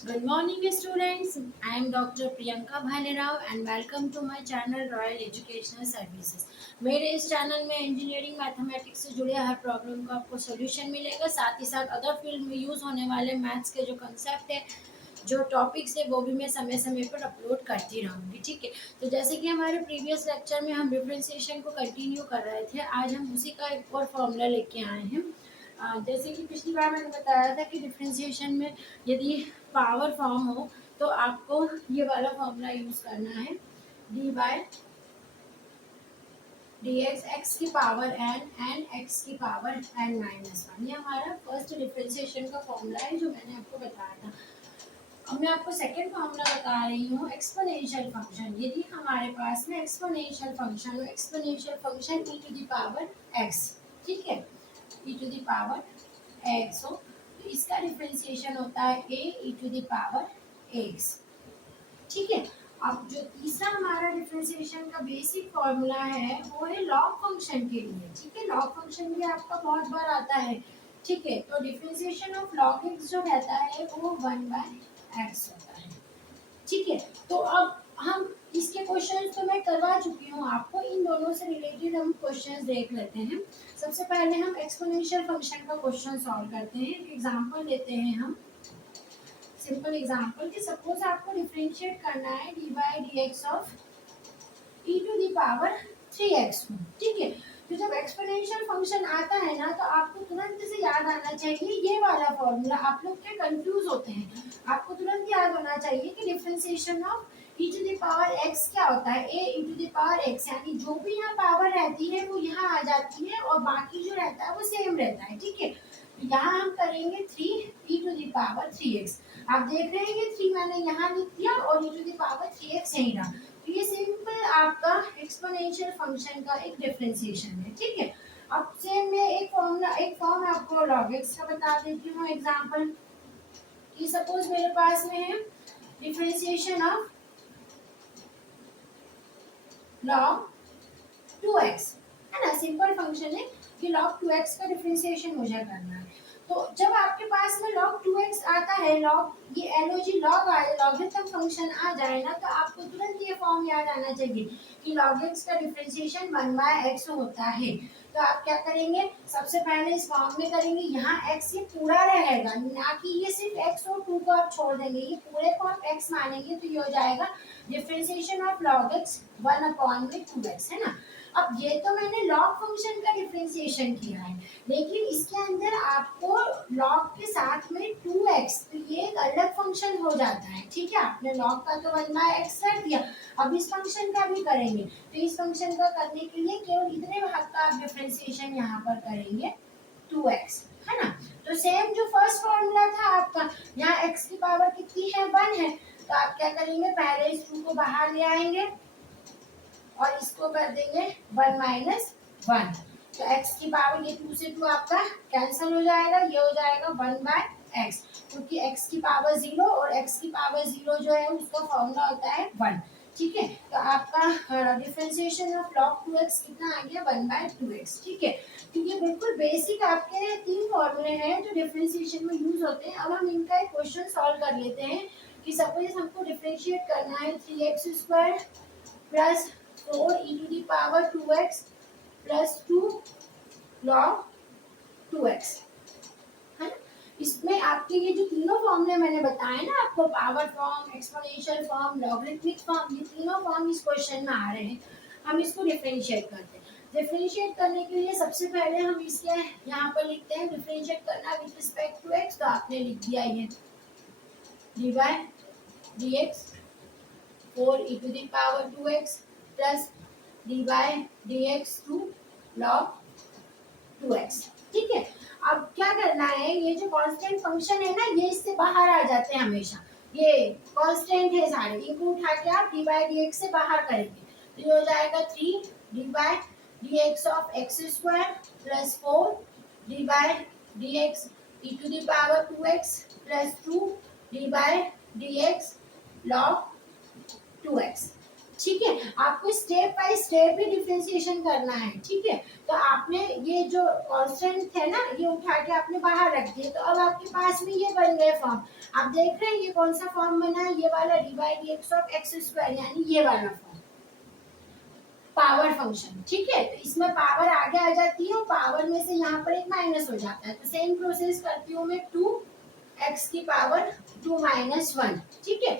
Good morning, students. I am Dr. Priyanka Bhalerao and welcome to my channel Royal Educational Services. मेरे इस channel में engineering mathematics से जुड़े हर problem का आपको सॉल्यूशन मिलेगा। साथ ही साथ अदर फील्ड में यूज़ होने वाले मैथ्स के जो कंसेप्ट है, जो टॉपिक्स है, वो भी मैं समय समय पर अपलोड करती रहूँगी। ठीक है, तो जैसे कि हमारे प्रीवियस लेक्चर में हम डिफ्रेंसिएशन को कंटिन्यू कर रहे थे, आज हम उसी का एक और फॉर्मूला लेके आए हैं। जैसे कि पिछली बार मैंने बताया था कि डिफ्रेंसिएशन में यदि पावर फॉर्म हो तो आपको ये वाला फॉर्मूला यूज करना है, d by d x, x की पावर एन एक्स की पावर एन माइनस वन। ये हमारा फर्स्ट डिफ्रेंसिएशन का फॉर्मूला है जो मैंने आपको बताया था। अब मैं आपको सेकंड फॉर्मूला बता रही हूँ, एक्सपोनेंशियल फंक्शन। यदि हमारे पास में एक्सपोनेंशियल फंक्शन हो, exponential function e to the power x, ठीक है, e to the power x हो, तो इसका डिफरेंशिएशन होता है a e to the power x. ठीक है, अब जो तीसरा हमारा डिफरेंशिएशन का बेसिक फॉर्मूला है वो है लॉग फंक्शन के लिए। ठीक है, लॉग फंक्शन भी आपका बहुत बार आता है। ठीक है, तो डिफरेंशिएशन ऑफ लॉग एक्स जो रहता है वो वन बाय एक्स होता है। ठीक है, तो अब हम इसके क्वेश्चंस तो मैं करवा चुकी हूँ आपको, इन दोनों से रिलेटेड हम क्वेश्चंस देख लेते हैं। सबसे पहले हम एक्सपोनेंशियल फंक्शन का क्वेश्चन सॉल्व करते हैं। एक एग्जांपल लेते हैं हम, सिंपल एग्जांपल कि सपोज आपको डिफरेंशिएट करना है d by d x of e to the power three x को। ठीक है, तो जब एक्सपोनेंशियल फंक्शन आता है ना, तो आपको तुरंत से याद आना चाहिए ये वाला फॉर्मूला। आप लोग क्या कंफ्यूज होते हैं, आपको तुरंत याद होना चाहिए कि differentiation of e to the power x क्या होता है, a e to the power x, यानी जो भी यहाँ पावर रहती है वो यहाँ आ जाती है और बाकी जो रहता है वो सेम रहता है। ठीक है, यहाँ हम करेंगे three e to the power three x. आप देख रहे हैं ये थ्री मैंने यहाँ लिख दिया और e to the power three x यही रहा। तो ये सिंपल आपका एक्सपोनेंशियल फंक्शन का एक डिफरेंशिएशन है। ठीक है, अब सेम मैं एक फॉर्म आपको log x का बता देती हूँ एग्जांपल कि सपोज मेरे पास में है डिफरेंशिएशन ऑफ log 2x, है ना, सिंपल फंक्शन है कि log 2x का डिफरेंशिएशन मुझे करना है। तो जब आपके पास में log 2x आता है, log ये एलओजी log आए, लॉगरिथम फंक्शन आ जाए ना, तो आपको तुरंत ये फॉर्म याद आना चाहिए कि log x का डिफरेंशिएशन 1 बाय x होता है। तो आप क्या करेंगे, सबसे पहले इस फॉर्म में करेंगे, यहाँ x ये पूरा रहेगा, ना कि ये सिर्फ x और 2 को आप छोड़ देंगे, ये पूरे को आप x मानेंगे, तो ये हो जाएगा differentiation of log x 1/2x, है ना। अब ये तो मैंने लॉग फंक्शन का डिफरेंशिएशन किया है, लेकिन इसके अंदर आपको लॉग के साथ में 2x, तो ये एक अलग फंक्शन हो जाता है। ठीक है, आपने लॉग का तो 1/x कर दिया, अब इस फंक्शन का भी करेंगे। तो इस फंक्शन का करने के लिए केवल इतने भाग का आप डिफरेंशिएशन यहाँ पर करेंगे 2x, है ना। तो सेम जो फर्स्ट फॉर्मूला था आपका, यहाँ x की पावर कितनी है, 1 है, तो आप क्या करेंगे, पहले इस 2 को बाहर ले आएंगे और इसको कर देंगे 1 माइनस 1। तो x की पावर ये 2 से 2 आपका कैंसिल हो जाएगा, ये हो जाएगा 1 बाय एक्स, क्योंकि x की पावर 0 और x की पावर 0 जो है उसका फॉर्मूला होता है 1। ठीक है, तो आपका डिफरेंशिएशन ऑफ log 2x कितना आ गया, 1/2x। ठीक है, तो ये बिल्कुल बेसिक आपके तीन फॉर्मूले हैं जो डिफरेंशिएशन में यूज होते हैं। अब हम इनका एक क्वेश्चन सॉल्व कर लेते हैं कि सपोज हमको डिफरेंशिएट करना है 3x² plus 4 e to the power 2x plus 2 log 2x, है ना। इसमें आपके ये जो तीनों फॉर्मूले मैंने बताए ना आपको, power form, exponential form, logarithmic form, ये तीनों फॉर्म इस क्वेश्चन में आ रहे हैं। हम इसको डिफरेंशिएट करते हैं। डिफरेंशिएट करने के लिए सबसे पहले हम इसके यहाँ पर लिखते हैं, डिफरेंशिएट करना विद रिस्पेक्ट टू x, तो आपने लिख दिया ये d by d x 4 e to the power 2x plus d by d x to log 2x। ठीक है, अब क्या करना है, ये जो कांस्टेंट फंक्शन है ना, ये इससे बाहर आ जाते हैं हमेशा, ये कांस्टेंट है सारे, इनको उठा के आप डी बाय डी एक्स से बाहर करेंगे, तो ये हो जाएगा 3 d by d x of x square plus 4 d by d x e to the power 2x plus 2 d by d x log 2x। ठीक है, आपको स्टेप बाय स्टेप ही डिफरेंशिएशन करना है। ठीक है, तो आपने ये जो कांस्टेंट है ना, ये उठा के आपने बाहर रख दिए, तो अब आपके पास में ये बन गए फॉर्म। आप देख रहे हैं ये कौन सा फॉर्म बना है, ये वाला D by d x of x square, यानी ये वाला फॉर्म पावर फंक्शन। ठीक है, तो इसमें पावर आगे आ जाती है और पावर में से यहाँ पर एक माइनस हो जाता है। तो सेम प्रोसेस करती हूँ मैं, 2x की पावर 2 माइनस 1। ठीक है,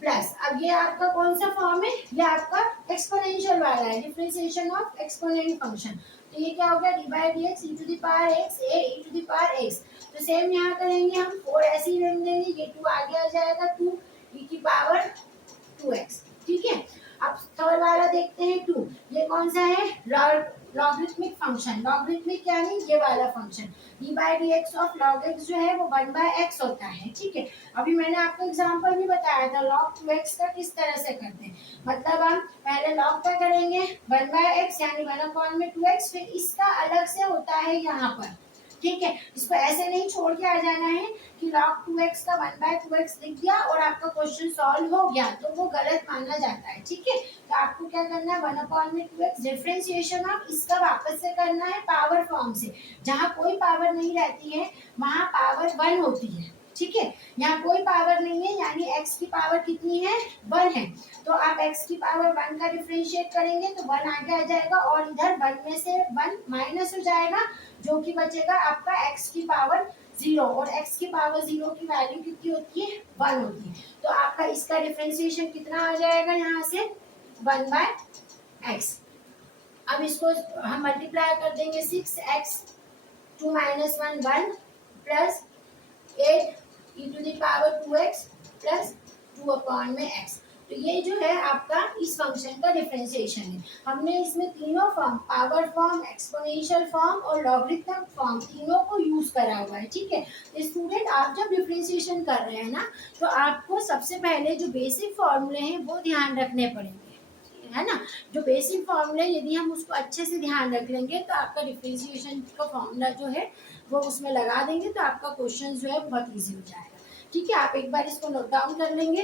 प्लस अब ये आपका कौन सा फॉर्म है, ये आपका एक्सपोनेंशियल वाला है, डिफरेंशिएशन ऑफ एक्सपोनेंट फंक्शन। तो ये क्या हो गया, d by d x e to the power x a e to the power x. तो सेम यहाँ करेंगे हम, 4 ऐसे ही रहने देंगे, ये 2 आगे आ जाएगा, 2 e की पावर 2x। ठीक है, अब थर्ड वाला देखते हैं, 2, ये कौन सा है, लॉगरिथमिक फंक्शन। लॉगरिथमिक यानी ये वाला function, D by d x of log x जो है वो 1/x होता है। ठीक है, अभी मैंने आपको एग्जांपल भी बताया था लॉग 2x का किस तरह से करते हैं। मतलब हम पहले लॉग का करेंगे 1/x यानी 1/2x, फिर इसका अलग से होता है यहाँ पर। ठीक है, इसको ऐसे नहीं छोड़ के आ जाना है कि log 2x का 1/2x लिख दिया और आपका क्वेश्चन सॉल्व हो गया, तो वो गलत माना जाता है। ठीक है, तो आपको क्या करना है, 1/2x डिफरेंशिएशन ऑफ इसका वापस से करना है पावर फॉर्म से। जहाँ कोई पावर नहीं रहती है वहाँ पावर 1 होती है। ठीक है, यहाँ कोई पावर नहीं है यानी x की पावर कितनी है, 1 है। तो आप x की पावर 1 का डिफरेंशिएट करेंगे तो 1 आगे आ जाएगा और इधर 1 में से 1 माइनस हो जाएगा, जो कि बचेगा आपका x की पावर 0, और x की पावर 0 की वैल्यू कितनी होती है, 1 होती है। तो आपका इसका डिफरेंशिएशन कितना आ जाएगा, यहाँ से 1/x। अब इसको हम मल्टीप्लाई कर देंगे, 6x 2 minus 1 1 plus 8 e to the power 2x plus 2 upon में x। तो ये जो है आपका इस फंक्शन का डिफरेंशिएशन है। हमने इसमें तीनों form, power form, exponential form और लॉगरिथमिक फॉर्म, तीनों को यूज करा हुआ है। ठीक है, तो स्टूडेंट आप जब डिफरेंशिएशन कर रहे हैं ना, तो आपको सबसे पहले जो बेसिक फॉर्मूले हैं वो ध्यान रखने पड़ेंगे, है ना। जो बेसिक फॉर्मूला यदि हम उसको अच्छे से ध्यान रख लेंगे तो आपका डिफरेंशिएशन का फॉर्मूला जो है वो उसमें लगा देंगे तो आपका क्वेश्चन जो है बहुत इजी हो जाएगा। ठीक है, आप एक बार इसको नोट डाउन कर लेंगे।